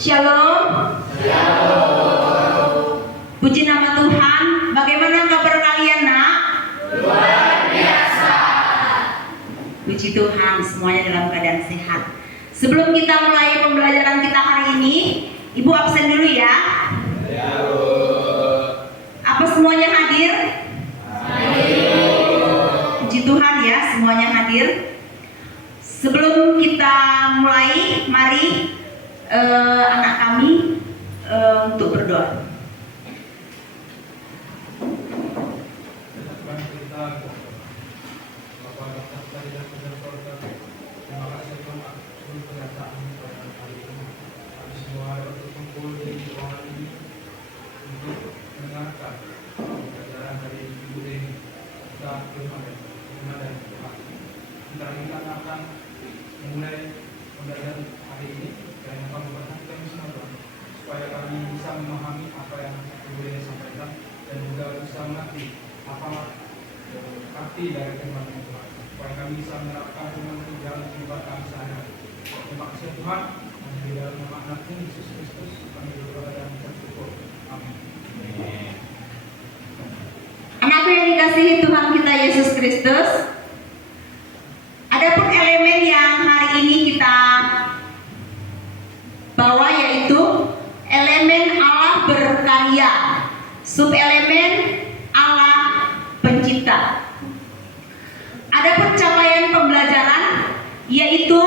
Shalom. Puji nama Tuhan. Bagaimana kabar kalian, nak? Luar biasa. Puji Tuhan, semuanya dalam keadaan sehat. Sebelum kita mulai pembelajaran kita hari ini, Ibu absen dulu ya. Ya, Bu. Apa semuanya hadir? Hadir. Puji Tuhan ya, semuanya hadir. Sebelum kita mulai, mari anak kami untuk berdoa. Mulai pembelajaran hari ini dan akan memberkati kami semua Tuhan, supaya kami bisa memahami apa yang Ibu Deni sampaikan dan juga bisa mengerti apa arti dari firman Tuhan, supaya kami bisa menerapkan firman itu dalam kehidupan kami sehari-hari. Terima kasih Tuhan, dan di dalam nama Anaknya Yesus Kristus kami berdoa dan bersyukur. Amin. Anakku yang dikasihi Tuhan kita Yesus Kristus, adapun elemen yang hari ini kita bawa yaitu elemen Allah berkarya, subelemen Allah pencipta. Adapun capaian pembelajaran yaitu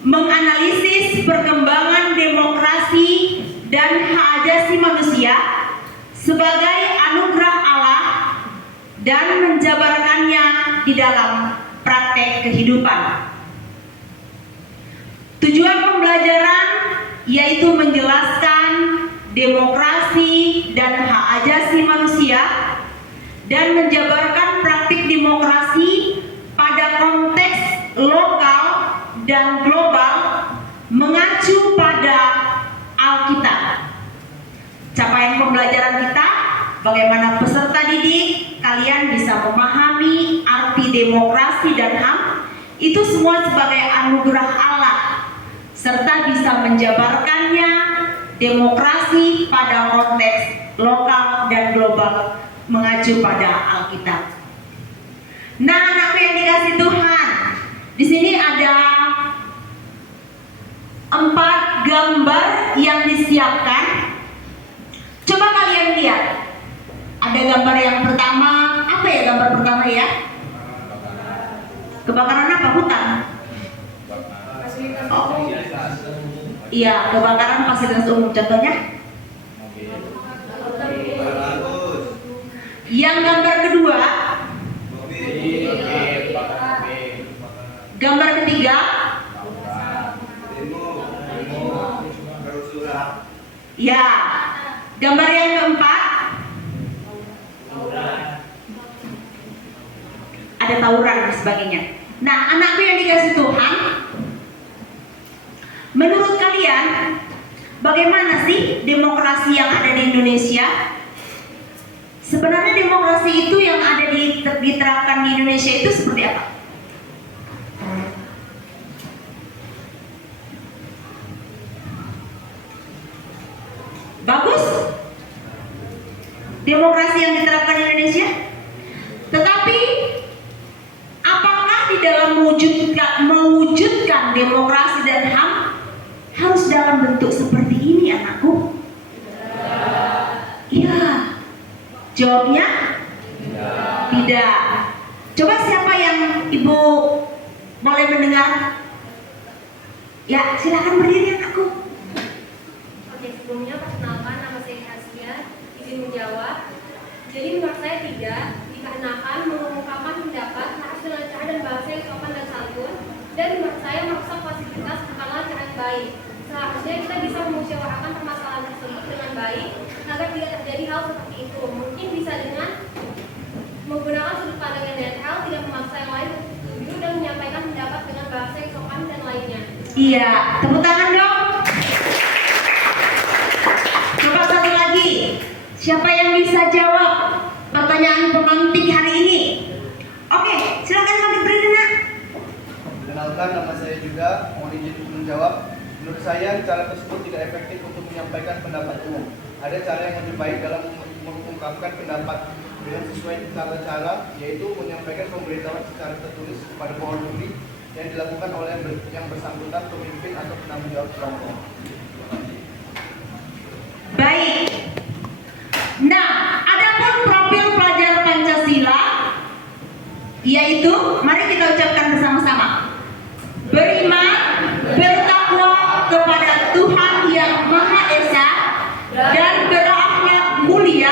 menganalisis perkembangan demokrasi dan hak asasi manusia sebagai anugerah Allah dan menjabarkannya di dalam praktek kehidupan. Tujuan pembelajaran yaitu menjelaskan demokrasi dan hak asasi manusia dan menjabarkan praktik demokrasi pada konteks lokal dan global mengacu pada Alkitab. Capaian pembelajaran kita, bagaimana peserta didik kalian bisa memahami arti demokrasi dan HAM itu semua sebagai anugerah Allah, serta bisa menjabarkannya demokrasi pada konteks lokal dan global mengacu pada Alkitab. Nah, anakku yang dikasih Tuhan, di sini ada 4 gambar yang disiapkan. Coba kalian lihat. Ada gambar yang pertama, apa ya gambar pertama ya? Kebakaran apa? Hutan? Oh. Iya, kebakaran fasilitas umum. Contohnya? Yang gambar kedua, gambar ketiga, ya. Gambar yang keempat, ada tawuran dan sebagainya. Nah, anakku yang dikasih Tuhan, menurut kalian bagaimana sih demokrasi yang ada di Indonesia? Sebenarnya demokrasi itu yang ada diterapkan di Indonesia itu seperti apa? Bagus? Demokrasi yang diterapkan di Indonesia? Tetapi apakah di dalam mewujudkan demokrasi dan HAM harus dalam bentuk seperti ini, anakku? Iya. Jawabnya? Tidak. Coba siapa yang Ibu boleh mendengar? Ya, silakan berdiri, anakku. Oke, sebelumnya perkenalkan, nama saya Hasya, izin menjawab. Jadi menurut saya tidak, dikarenakan mengungkapkan pendapat harus dengan cara dan bahasa yang sopan dan santun, dan menurut saya merusak fasilitas bukanlah cara yang baik. Seharusnya kita bisa memusyawarahkan permasalahan tersebut dengan baik agar tidak terjadi hal seperti itu. Mungkin bisa dengan menggunakan sudut pandang yang netral, tidak memaksa yang lain untuk setuju dan menyampaikan pendapat dengan bahasa yang sopan dan lainnya. Iya, tepuk tangan dong. Coba satu lagi. Siapa yang bisa jawab pertanyaan pemantik hari ini? Oke, silakan bagi berdiri, nak. Perkenalkan, nama saya juga, mohon izin untuk menjawab. Menurut saya, cara tersebut tidak efektif untuk menyampaikan pendapat umum. Ada cara yang lebih baik dalam mengungkapkan pendapat dengan sesuai tata cara, yaitu menyampaikan pemberitahuan secara tertulis kepada penghuni yang dilakukan oleh yang bersangkutan, pemimpin atau penanggung jawab kelompok. Baik. Nah, adapun profil pelajar Pancasila, yaitu, mari kita ucapkan bersama-sama. Beriman, bertakwa kepada Tuhan Yang Maha Esa, dan berakhlak mulia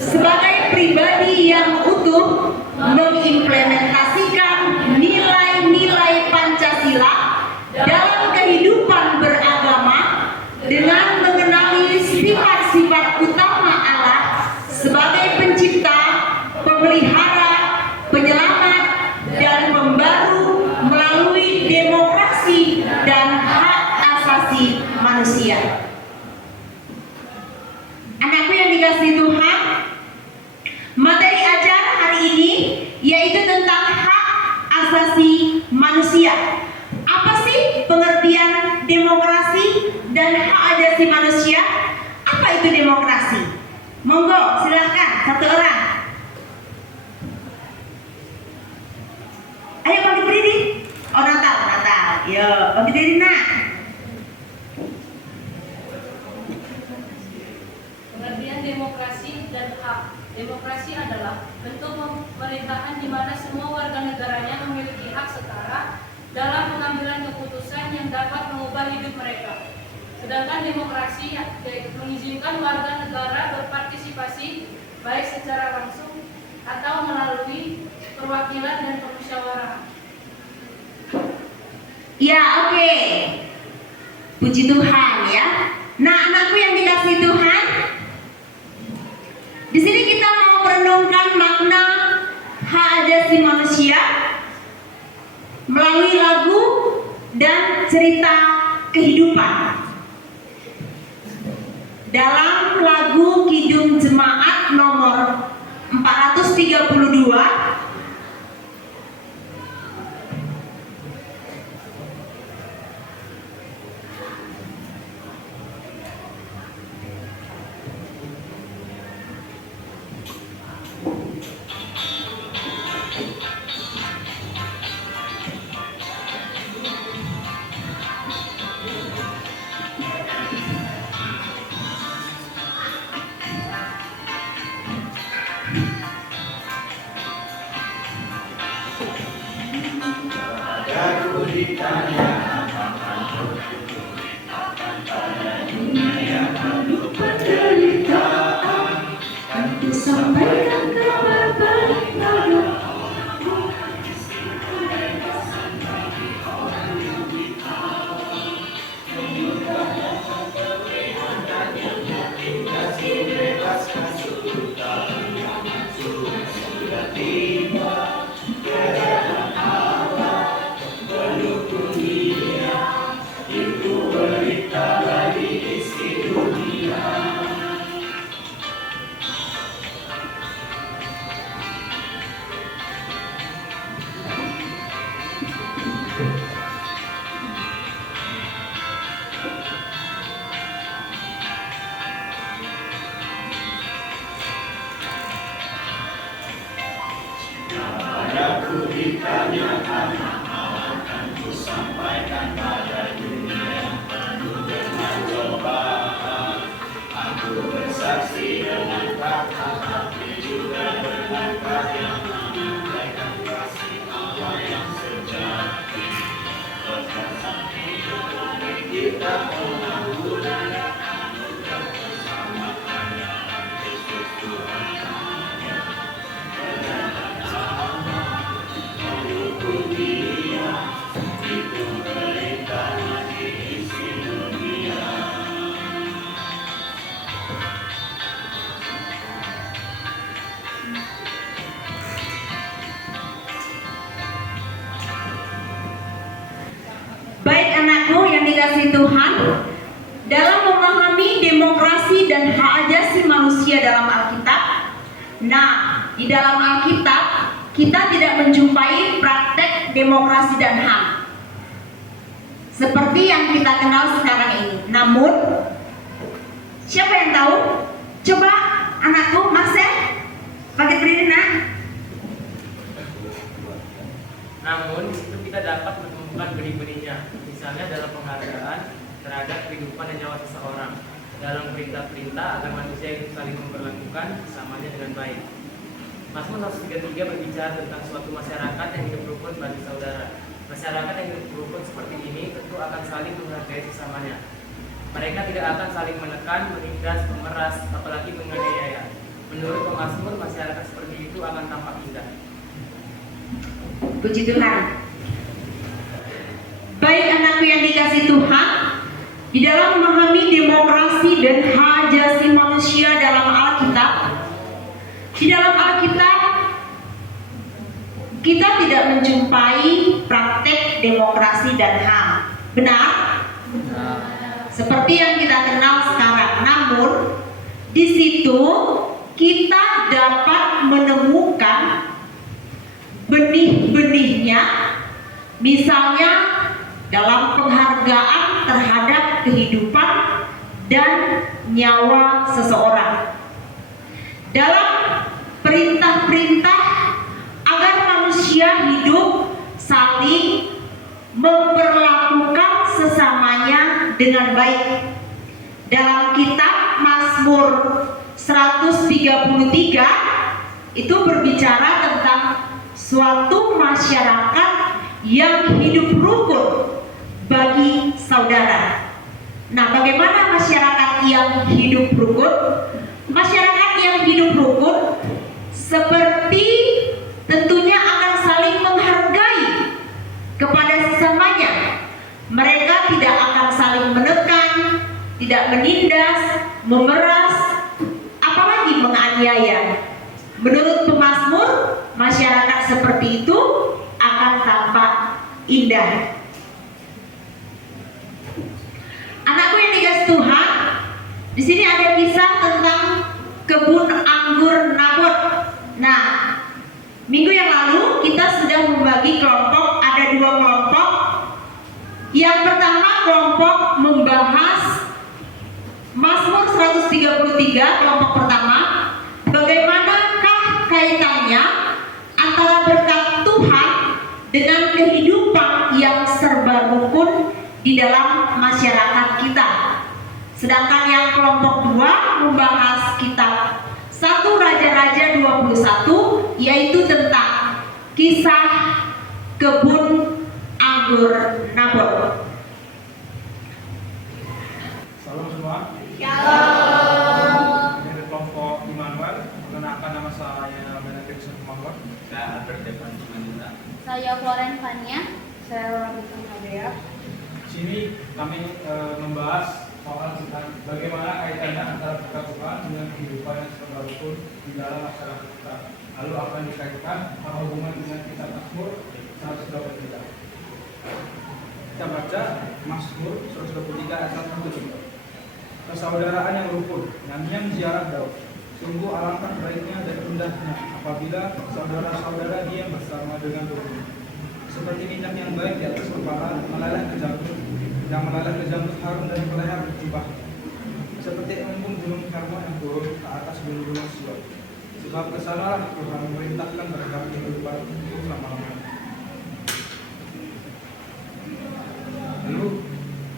sebagai pribadi yang utuh, mengimplementasikan nilai-nilai Pancasila dalam kehidupan beragama dengan mengenali sifat-sifat utama Allah sebagai pencipta, pemelihara, penyelamat, dan pembaru melalui demokrasi dan hak asasi manusia. Anakku yang dikasihi Tuhan, materi ajar hari ini yaitu tentang hak asasi manusia. Apa sih pengertian demokrasi dan hak asasi manusia? Apa itu demokrasi? Monggo, silahkan satu orang. Ayo bagi berdiri. Oh, Natal. Yo, bagi berdiri nak. Pengertian demokrasi dan hak. Demokrasi adalah bentuk pemerintahan di mana semua warga negaranya memiliki hak setara dalam pengambilan keputusan yang dapat mengubah hidup mereka. Sedangkan demokrasi yaitu mengizinkan warga negara berpartisipasi baik secara langsung atau melalui perwakilan dan permusyawaratan. Ya, oke. Puji Tuhan ya. Nah, anakku yang dikasihi Tuhan, di sini kita mau merenungkan makna hak asasi manusia melalui lagu dan cerita kehidupan. Dalam lagu Kidung Jemaat nomor 432, sampaikan kabar baik pada Baik anakku yang dikasihi Tuhan, dalam memahami demokrasi dan hak asasi manusia dalam Alkitab, nah di dalam Alkitab kita tidak menjumpai praktek demokrasi dan HAM. seperti yang kita kenal sekarang ini. Namun, siapa yang tahu? Coba anakku, Marcel, pakai berdiri nak. Namun di situ kita dapat menemukan benih-benihnya, misalnya dalam penghargaan terhadap kehidupan dan nyawa seseorang, dalam perintah-perintah agar manusia itu saling memperlakukan sesamanya dengan baik. Mazmur 133 berbicara tentang suatu masyarakat yang hidup rukun bagi saudara. Masyarakat yang hidup rukun seperti ini tentu akan saling menghargai sesamanya. Mereka tidak akan saling menekan, menindas, memeras, apalagi menganiaya. Menurut pemazmur, masyarakat seperti itu akan tampak indah. Puji Tuhan. Baik anakku yang dikasih Tuhan, di dalam memahami demokrasi dan hak asasi manusia dalam Alkitab, di dalam Alkitab kita tidak menjumpai praktek demokrasi dan HAM. Benar? Seperti yang kita kenal sekarang. Namun di situ kita dapat menemukan benih-benihnya, misalnya dalam penghargaan terhadap kehidupan dan nyawa seseorang, dalam perintah-perintah agar manusia hidup saling memperlakukan sesamanya dengan baik. Dalam kitab Mazmur 133 itu berbicara tentang suatu masyarakat yang hidup rukun bagi saudara. Nah, bagaimana masyarakat yang hidup rukun? Masyarakat yang hidup rukun seperti tentunya akan saling menghargai kepada sesamanya. Mereka tidak akan saling menekan, tidak menindas, memeras, apalagi menganiaya. Menurut pemazmur, masyarakat seperti itu akan tampak indah. Anakku yang dikasih Tuhan, di sini ada kisah tentang kebun anggur Nabot. Nah, minggu yang lalu kita sudah membagi kelompok, ada 2 kelompok. Yang pertama kelompok membahas Mazmur 133, kelompok pertama, bagaimanakah kaitannya antara berkat Tuhan dengan kehidupan yang serba rukun di dalam masyarakat kita. Sedangkan yang kelompok 2 membahas kitab 1 Raja-Raja 21, yaitu tentang kisah kebun anggur Nabot. Salam semua. Shalom. Dari kelompok Immanuel, mengenalkan nama saya Benediktus Mawar. Saya Albert Devan Simanjuntak. Saya Floren Fania. Saya Robinson Adea. Di sini kami membahas soal tentang bagaimana kaitannya antara berkat Tuhan dengan kehidupan yang serba rukun di dalam masyarakat kita. Lalu apa yang dikaitkan, apa hubungan dengan kitab Mazmur 123. Kita baca Mazmur 123 ayat 1. Persaudaraan yang rukun, nyanyian ziarah Daud. Sungguh alangkah baiknya dan indahnya apabila saudara-saudara diam bersama dengan rukun. Seperti minyak yang baik di atas kepala, meleleh ke janggut, yang meleleh ke janggut harum dari leher ke jubah. Seperti embun gunung Karmel yang turun ke atas gunung-gunung Sion. Sebab kesanalah Tuhan memerintahkan mereka kehidupan itu selama-lamanya. Lalu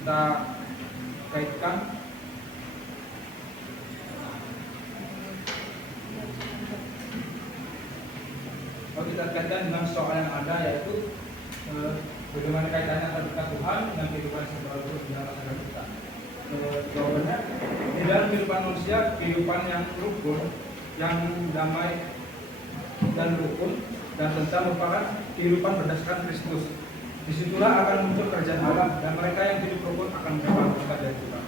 kita kaitkan dengan soal yang ada, yaitu bagaimana kaitannya antara berkat Tuhan dengan kehidupan yang serba rukun di dalam masyarakat kita. Jawabannya, di dalam kehidupan manusia, kehidupan yang rukun, yang damai dan rukun dan tentram merupakan kehidupan berdasarkan Kristus. Disitulah akan muncul kerajaan Allah dan mereka yang hidup rukun akan mendapat berkat dari Tuhan.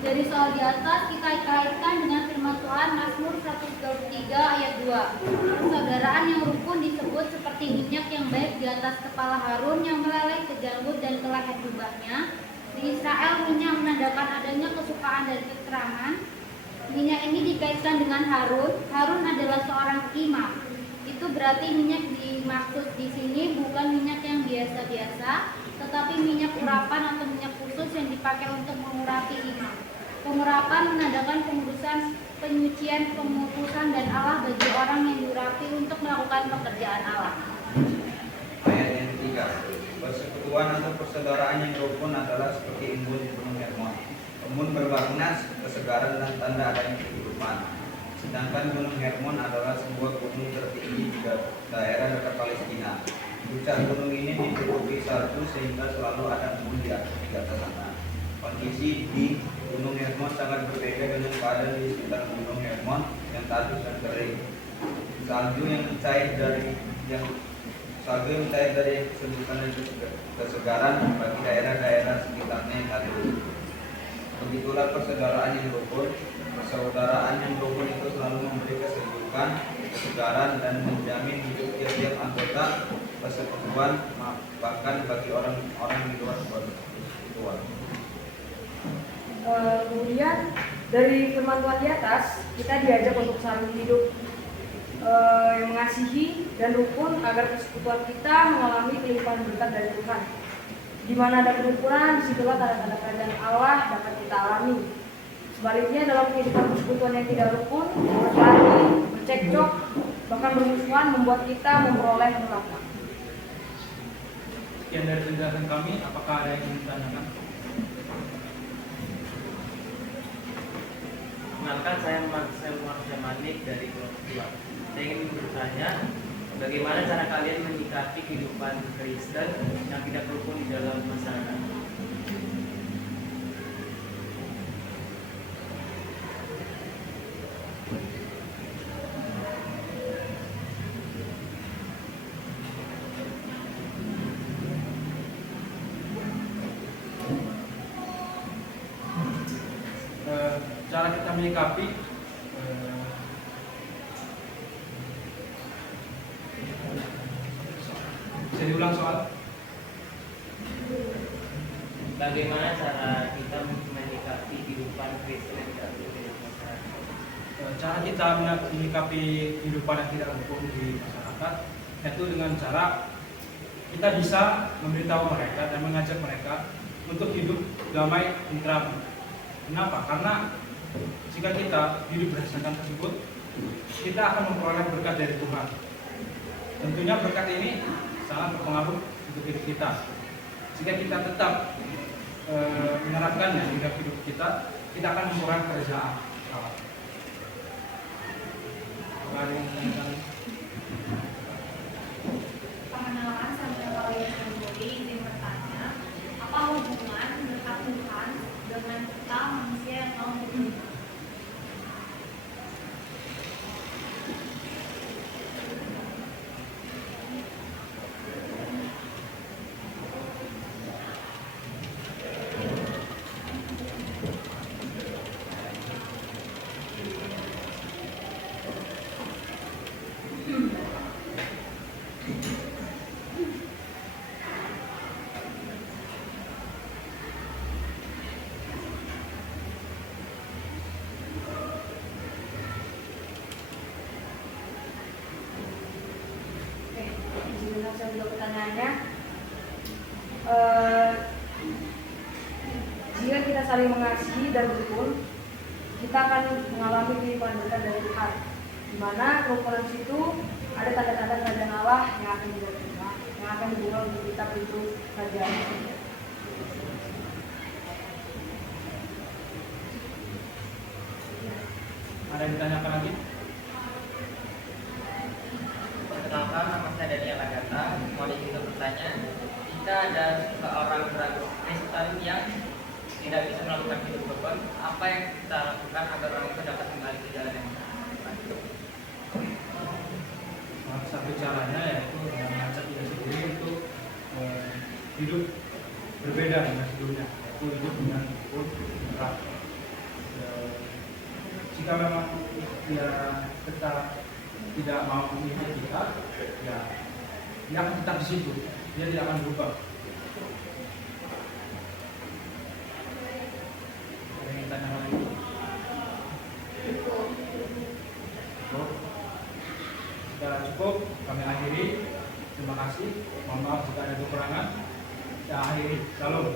Dari soal di atas kita kaitkan dengan firman Tuhan Mazmur 133 ayat 2. Persaudaraan yang rukun disebut seperti minyak yang baik di atas kepala Harun yang meleleh ke janggut dan ke leher jubahnya. Di Israel minyak menandakan adanya kesukaan dan keterangan. Minyak ini dikaitkan dengan Harun. Harun adalah seorang imam. Itu berarti minyak dimaksud di sini bukan minyak yang biasa-biasa, tetapi minyak urapan atau minyak khusus yang dipakai untuk mengurapi ini. Pengurapan menandakan penyucian, pemutusan dan Allah bagi orang yang diurapi untuk melakukan pekerjaan Allah. Ayat yang ketiga, persekutuan atau persaudaraan yang rukun adalah seperti embun di Gunung Hermon. Embun bermakna kesegaran dan tanda adanya kehidupan. Sedangkan Gunung Hermon adalah sebuah gunung tertinggi di daerah dekat Palestina. Puncak gunung ini ditutupi salju sehingga selalu ada embun di atas sana. Kondisi di Gunung Hermon sangat berbeda dengan keadaan di sekitar Gunung Hermon yang tandus dan kering. Salju yang cair dari kesembuhan dan kesegaran bagi daerah-daerah sekitarnya yang tandus. Begitulah persaudaraan yang rukun. Persaudaraan yang rukun itu selalu memberi kesejukan, kesegaran dan menjamin hidup tiap-tiap anggota persekutuan, bahkan bagi orang-orang di luar persekutuan. Kemudian dari firman Tuhan di atas kita diajak untuk saling hidup yang mengasihi dan rukun agar persekutuan kita mengalami kelimpahan berkat dari Tuhan. Di mana ada kerukunan, disitulah tanda-tanda kerajaan Allah dapat kita alami. Sebaliknya dalam kehidupan persekutuan yang tidak rukun, berkelahi, bercekcok, bahkan bermusuhan membuat kita memperoleh neraka. Sekian dari penjelasan kami, apakah ada yang ingin ditanyakan? Kenalkan, saya Marsha Manik dari kelompok 2. Saya ingin bertanya, bagaimana cara kalian menyikapi kehidupan Kristen yang tidak rukun di dalam masyarakat? Cara kita menyikapi bisa diulang soal? Bagaimana cara kita menyikapi kehidupan Kristen yang tidak rukun di dalam masyarakat? Cara kita menyikapi kehidupan yang tidak rukun di masyarakat yaitu dengan cara kita bisa memberitahu mereka dan mengajak mereka untuk hidup damai tentram. Kenapa? Karena jika kita hidup berdasarkan tersebut, kita akan memperoleh berkat dari Tuhan. Tentunya berkat ini sangat berpengaruh untuk hidup kita. Jika kita tetap menerapkannya di hidup kita akan memperoleh kerajaan Allah. Ada yang menanyakan? Perkenalan sampai kalian sendiri izin bertanya, apa hubungan berkat Tuhan dengan kita manusia yang mau berubah? Saya juga pertanyaannya, jika kita saling mengasihi dan rukun, kita akan mengalami kelimpahan berkat dari Tuhan. Di mana kerukunan situ ada tanda-tanda kerajaan Allah yang akan kita terima, yang akan dibuka untuk kita pintu kerajaan. Ada yang ditanyakan lagi? Perkenalkan, nama saya Daniel Agatha. Mohon izin untuk bertanya, jika ada seorang Kristen yang tidak bisa melakukan hidup rukun, apa yang kita lakukan agar orang itu dapat kembali ke jalan yang benar? Salah satu caranya yaitu mengajak diri sendiri untuk hidup berbeda dengan sebelumnya, yaitu hidup dengan rukun berat. Jika memang dia tetap tidak mau mengikuti kita, ya dia akan tetap di situ, dia tidak akan berubah. Ada yang tanya lagi? Sudah cukup, kami akhiri. Terima kasih. Mohon maaf jika ada kekurangan. Kita akhiri. Salam.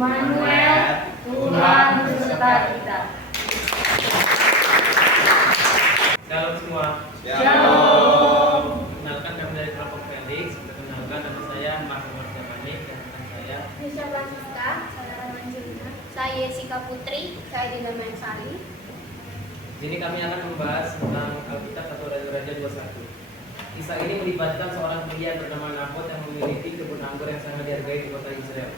Manuel, Tuhan beserta kita. Shalom semua. Shalom. Perkenalkan kami dari kelompok Felix. Perkenalkan nama saya Mark Jamani dan rekan saya Nisha Francisca, saya Rahman Jelina. Saya Jessica Putri, saya Dinda Mensari. Jadi kami akan membahas tentang Alkitab atau Raja-Raja 21. Kisah ini melibatkan seorang pria bernama Nabot yang memiliki kebun anggur yang sangat dihargai di kota Israel.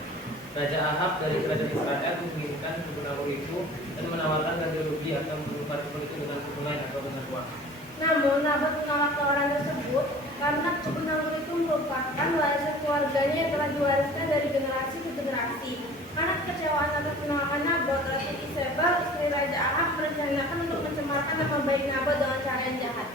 Raja Ahab dari kerajaan Israel menginginkan kebun anggur itu dan menawarkan ganti rugi atau menukar kebun itu dengan tunai atau dengan uang. Namun Nabot menolak tawaran tersebut karena kebun anggur itu merupakan warisan keluarganya yang telah diwariskan dari generasi ke generasi. Karena kekecewaan atas penolakan Nabot, Ratu Isabel, istri Raja Ahab, merencanakan untuk mencemarkan nama baik Nabot dengan cara yang jahat.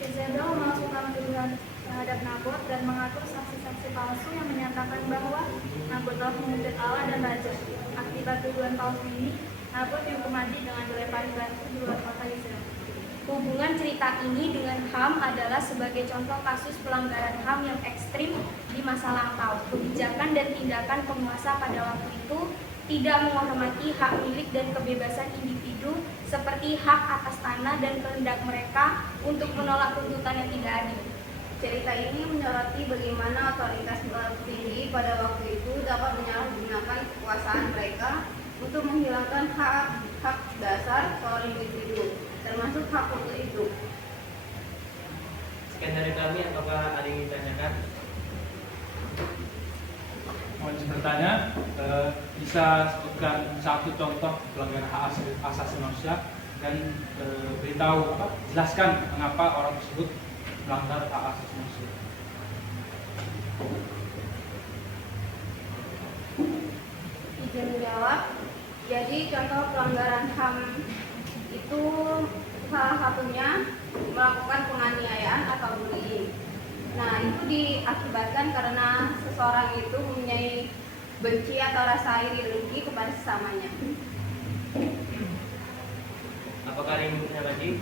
Isabel memasukkan tuduhan terhadap Nabot dan mengatur saksi-saksi palsu yang menyatakan bahwa Nabot telah mengusir Allah dan Raja. Akibat tuduhan palsu ini, Nabot dihukum mati dengan dilempari batu di luar kota Israel. Hubungan cerita ini dengan HAM adalah sebagai contoh kasus pelanggaran HAM yang ekstrim di masa lampau. Kebijakan dan tindakan penguasa pada waktu itu tidak menghormati hak milik dan kebebasan individu seperti hak atas tanah dan kehendak mereka untuk menolak tuntutan yang tidak adil. Cerita ini menyoroti bagaimana otoritas tertinggi pada waktu itu dapat menyalahgunakan kekuasaan mereka untuk menghilangkan hak dasar seorang individu, termasuk hak untuk hidup. Sekian dari kami, apakah ada yang ditanyakan? Mohon izin bertanya, bisa sebutkan satu contoh pelanggaran hak asasi manusia dan jelaskan mengapa orang tersebut melanggar hak asasi manusia. Izin menjawab. Jadi contoh pelanggaran HAM itu salah satunya melakukan penganiayaan atau bullying. Nah, itu diakibatkan karena seseorang itu mempunyai benci atau rasa iri dengki kepada sesamanya. Apakah ada yang bertanya lagi?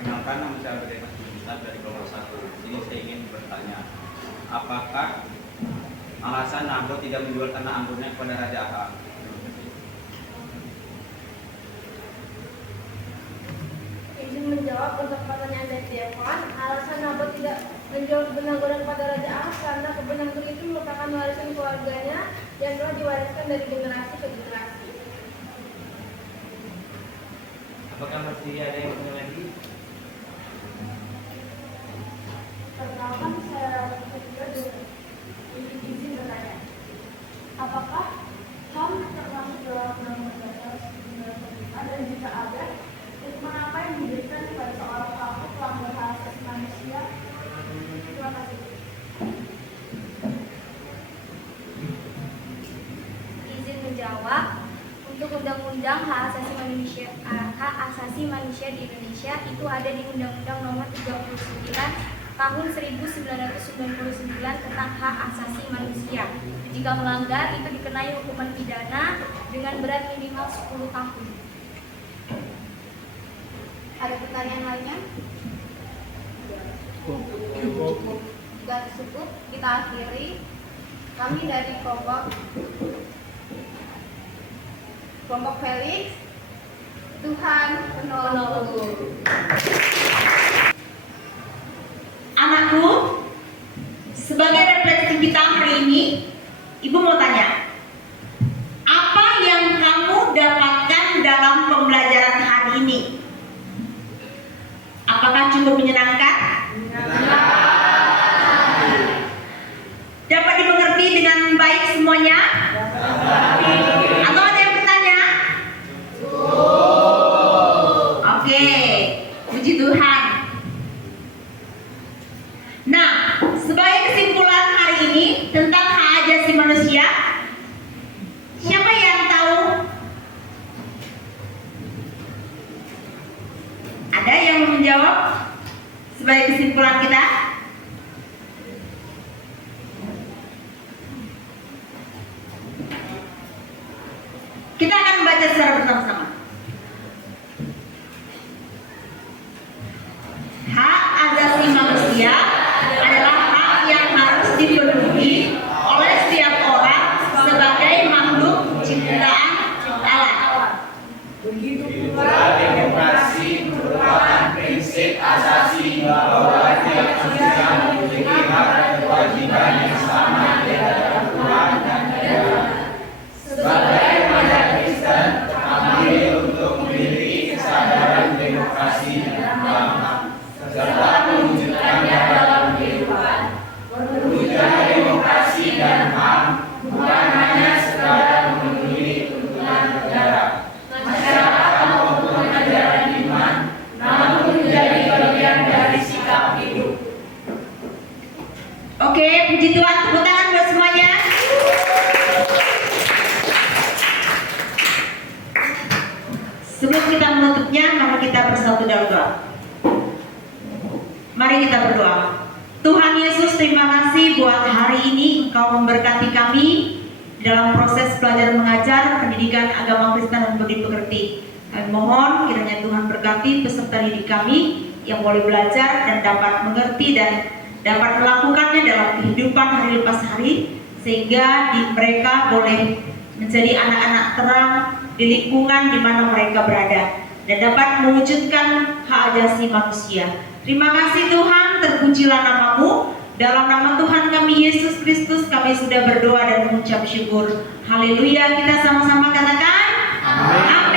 Kenalkan, nama saya Abdul Mas dari kelompok 1. Ini saya ingin bertanya, apakah alasan Nabot tidak menjual tanah anggurnya kepada Raja Ahab? Izin menjawab untuk pertanyaan dari Dewan. Alasan Nabot tidak menjual kebun anggur kepada Raja Ahab karena kebun anggur itu merupakan warisan keluarganya yang telah diwariskan dari generasi ke generasi. Apakah masih ada yang bertanya lagi? Perkenalkan, saya juga izin bertanya. Apakah HAM termasuk dalam Undang-Undang Dasar 1945 dan jika ada, hukuman apa yang diberikan kepada seorang pelaku pelanggaran hak asasi manusia? Terima kasih. Izin menjawab. Untuk Undang-Undang Hak Asasi Manusia di Indonesia itu ada di Undang-Undang Nomor 39 Tahun 1999 tentang Hak Asasi Manusia. Jika melanggar itu dikenai hukuman pidana dengan berat minimal 10 tahun. Ada pertanyaan lainnya? Sudah cukup, kita akhiri. Kami dari kelompok Felix, Tuhan penolongku. Anakku, sebagai refleksi kita hari ini, Ibu mau tanya, apa yang kamu dapatkan dalam pembelajaran hari ini? Apakah cukup menyenangkan? Dapat dimengerti dengan baik semuanya? Atau ada yang bertanya? Oke, puji Tuhan. Nah, sebagai kesimpulan hari ini tentang hak asasi manusia, siapa yang tahu? Ada yang mau menjawab sebagai kesimpulan kita? Kita akan membaca secara bersama-sama. konfirmasi bahwa tiap manusia memiliki hak dan kewajiban yang sama di hadapan Tuhan dan negara. Sebagai remaja Kristen, kami untuk memiliki kesadaran demokrasi dan HAM, serta mewujudkannya dalam kehidupan. Mewujudkan demokrasi dan HAM bukan hanya sekadar memenuhi tuntunan negara, masyarakat maupun ajaran iman, namun menjadi bagian dari sikap hidup. Oke, puji Tuhan, tepuk tangan buat semuanya. Sebelum kita menutupnya, maka kita bersatu dalam doa. Mari kita berdoa. Tuhan Yesus, terima kasih buat hari ini Engkau memberkati kami dalam proses belajar mengajar pendidikan agama Kristen dan budi pekerti. Kami mohon kiranya Tuhan berkati peserta didik kami yang boleh belajar dan dapat mengerti dan dapat melakukannya dalam kehidupan hari lepas hari, sehingga mereka boleh menjadi anak-anak terang di lingkungan di mana mereka berada dan dapat mewujudkan hak asasi manusia. Terima kasih Tuhan, terpujilah nama-Mu. Dalam nama Tuhan kami Yesus Kristus kami sudah berdoa dan mengucap syukur. Haleluya, kita sama-sama katakan amin.